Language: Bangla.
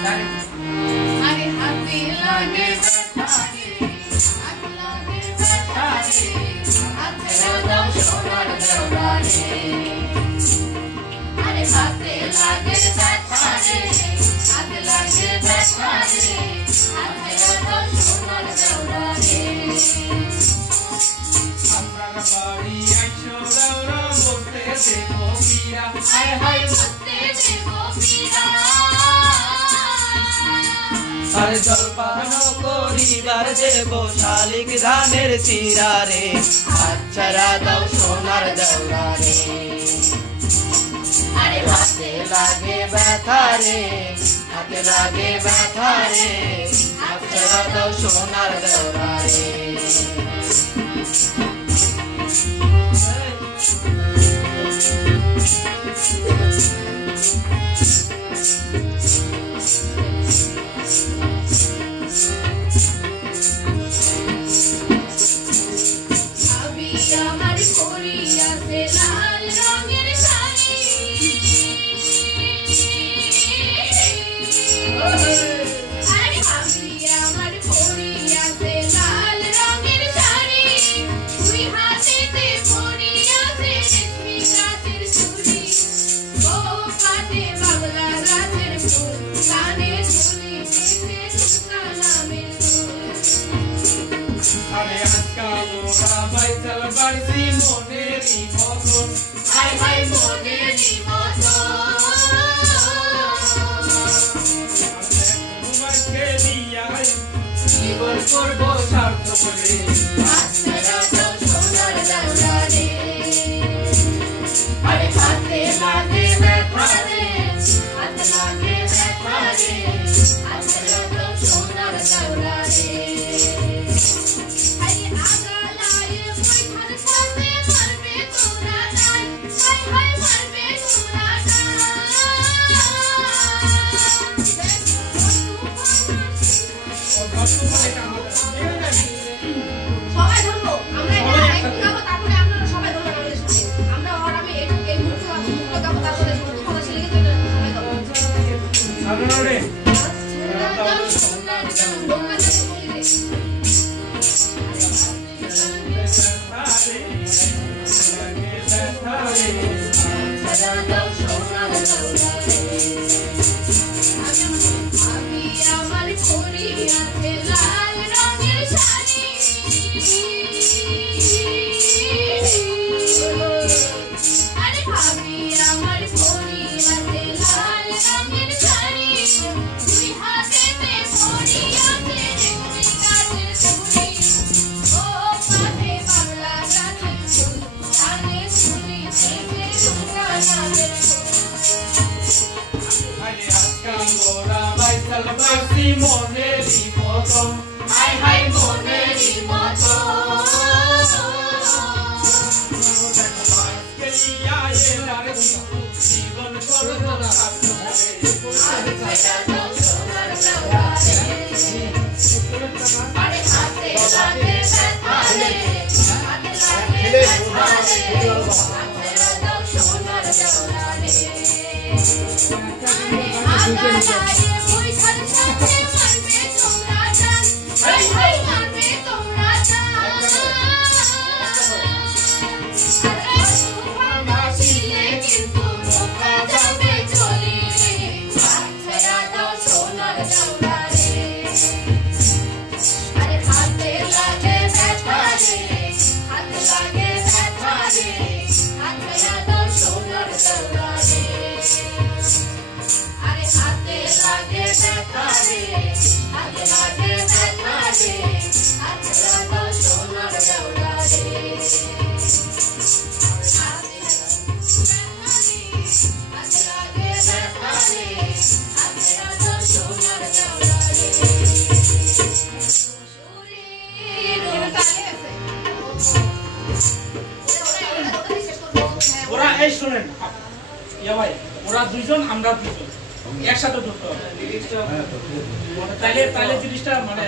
আরে হাতে লাগে ব্যথারে হাত লাগে ব্যথারে হাতে দাও সোনার দেওরারে আরে হাতে লাগে ব্যথারে হাত লাগে ব্যথারে হাতে দাও সোনার দেওরারে আপনার বাড়ি আইসো দেওরা বলতে দেবো পীরা হায় হায় বলতে দেবো পীরা আরে জলপান করিবার দেব শালিক ধানের চিরা রে আচ্ছারা দাও সোনার দেওরা রে আরে হাতে লাগে ব্যথা রে হাতে লাগে ব্যথা রে আচ্ছারা দাও সোনার দেওরা রে আমার পরিয়াছে লাল রঙের শাড়ি আরে ভাবি আমার পরিয়াছে লাল রঙের শাড়ি দুই হাতেতে পরিয়াছে রেশমি গাছের চুড়ি ও পাতে বাবলা গাছের ফুল কানে ঝুলি পেতে নামের আরে আজকাল ওরা বাইসাল বাড়ছি মনেরই মতন হাই হাই মনেরই মতন তোমাকে দিয়া জীবন করবো সার্থক রে আচ্ছারা দাও সোনার দেওরারে আরে হাতে লাগে ব্যথারে হাত লাগে ব্যথারে আচ্ছারা দাও সোনার দেওরারে আরে আগালায়ে বৈঠার সাথে মারবে তোরা নাই হাই হাই মারবে তোরা সবাই ধরবো আমরা এটা গাবো তারপরে আপনারা সবাই ধরবেন আমাদের সাথে আমরা আর আমি এই মুহূর্তে গাবো তারপরে কথা ছেলে গিয়ে সবাই গাবো আপনারা রে আমার পরিয়াছে লাল রঙের শাড়ি আরে ভাবি আমার পরিয়াছে লাল রঙের শাড়ি দুই হাতেতে পরিয়াছে রেশমি গাছের চুড়ি ও পাতে বাবলা গাছের ফুল কানে ঝুলি পেতে নামের আরে আজকাল ওরা বাইসাল বাড়ছি মনেরই মতন হাই হাই মনেরই মতন জীবন করবো সার্থক রে আরে হাতে লাগে ব্যথারে হাতে লাগে ব্যথারে আচ্ছারা দাও সোনার দেওরারে আরে আগালায়ে বৈঠার সাথে মারবে তোমরা জান হাই হাই মারবে তোমরা জান আরে সুভানা ছিলে কিন্তু মুখা যাবে চলি রে আচ্ছারা দাও সোনার দেওরারে আরে হাতে লাগে ব্যথারে হাত লাগে ব্যথারে আচ্ছারা দাও সোনার দেওরারে আরে হাতে লাগে ব্যথারে হাত লাগে ব্যথারে আচ্ছারা দাও সোনার দেওরারে হাত লাগে ব্যথারে আচ্ছারা দাও সোনার দেওরারে ওরা এই শুনেন ইয়া ভাই ওরা দুইজন আমরা দুইজন একসাথে ধরতে হবে তাইলে জিনিসটা মানে